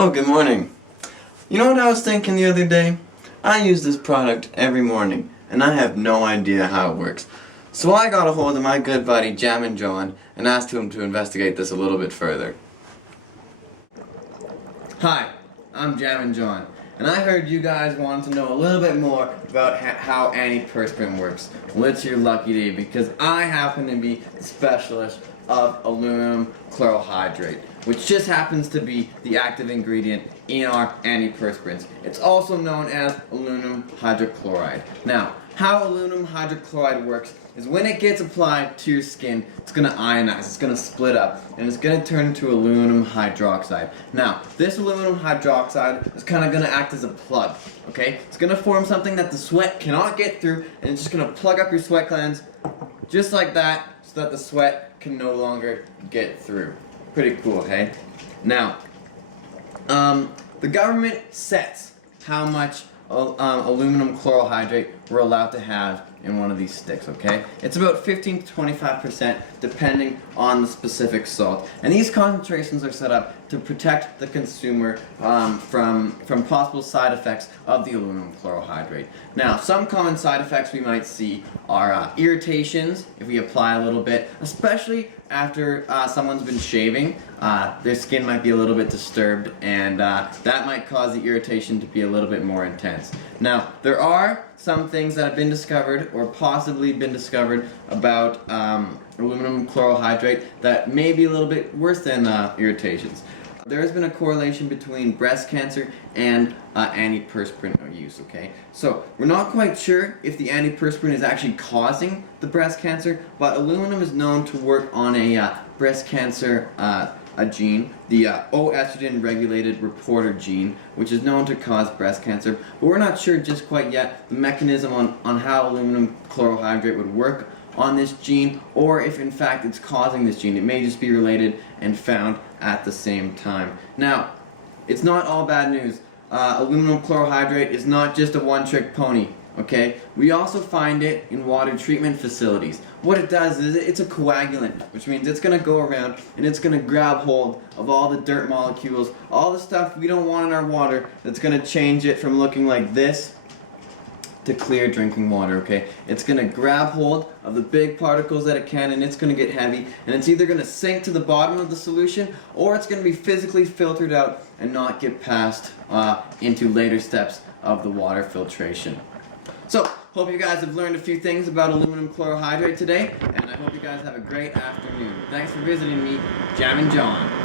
Oh, good morning. You know what I was thinking the other day? I use this product every morning, and I have no idea how it works. So I got a hold of my good buddy Jammin' John and asked him to investigate this a little bit further. Hi, I'm Jammin' John, and I heard you guys wanted to know a little bit more about how antiperspirant works. Well, it's your lucky day because I happen to be the specialist of aluminum chlorohydrate, which just happens to be the active ingredient in our antiperspirants. It's also known as aluminum hydrochloride. Now, how aluminum hydrochloride works is when it gets applied to your skin, it's going to ionize, it's going to split up, and it's going to turn into aluminum hydroxide. Now, this aluminum hydroxide is kind of going to act as a plug, okay? It's going to form something that the sweat cannot get through, and it's just going to plug up your sweat glands just like that, so that the sweat can no longer get through. Pretty cool, hey? Now, the government sets how much aluminum chlorohydrate we're allowed to have in one of these sticks, okay? It's about 15 to 25% depending on the specific salt. And these concentrations are set up to protect the consumer from possible side effects of the aluminum chlorohydrate. Now, some common side effects we might see are irritations if we apply a little bit, especially after someone's been shaving. Their skin might be a little bit disturbed, and that might cause the irritation to be a little bit more intense. Now, there are some things that have been discovered or possibly been discovered about aluminum chlorohydrate that may be a little bit worse than irritations. There has been a correlation between breast cancer and antiperspirant use, okay? So, we're not quite sure if the antiperspirant is actually causing the breast cancer, but aluminum is known to work on a breast cancer a gene, the O-estrogen regulated reporter gene, which is known to cause breast cancer, but we're not sure just quite yet the mechanism on how aluminum chlorohydrate would work on this gene, or if in fact it's causing this gene. It may just be related and found at the same time. Now, it's not all bad news. Aluminum chlorohydrate is not just a one-trick pony, okay? We also find it in water treatment facilities. What it does is it's a coagulant, which means it's going to go around and it's going to grab hold of all the dirt molecules, all the stuff we don't want in our water, that's going to change it from looking like this to clear drinking water, okay? It's going to grab hold of the big particles that it can, and it's going to get heavy, and it's either going to sink to the bottom of the solution, or it's going to be physically filtered out and not get passed into later steps of the water filtration. So, hope you guys have learned a few things about aluminum chlorohydrate today, and I hope you guys have a great afternoon. Thanks for visiting me, Jammin' John.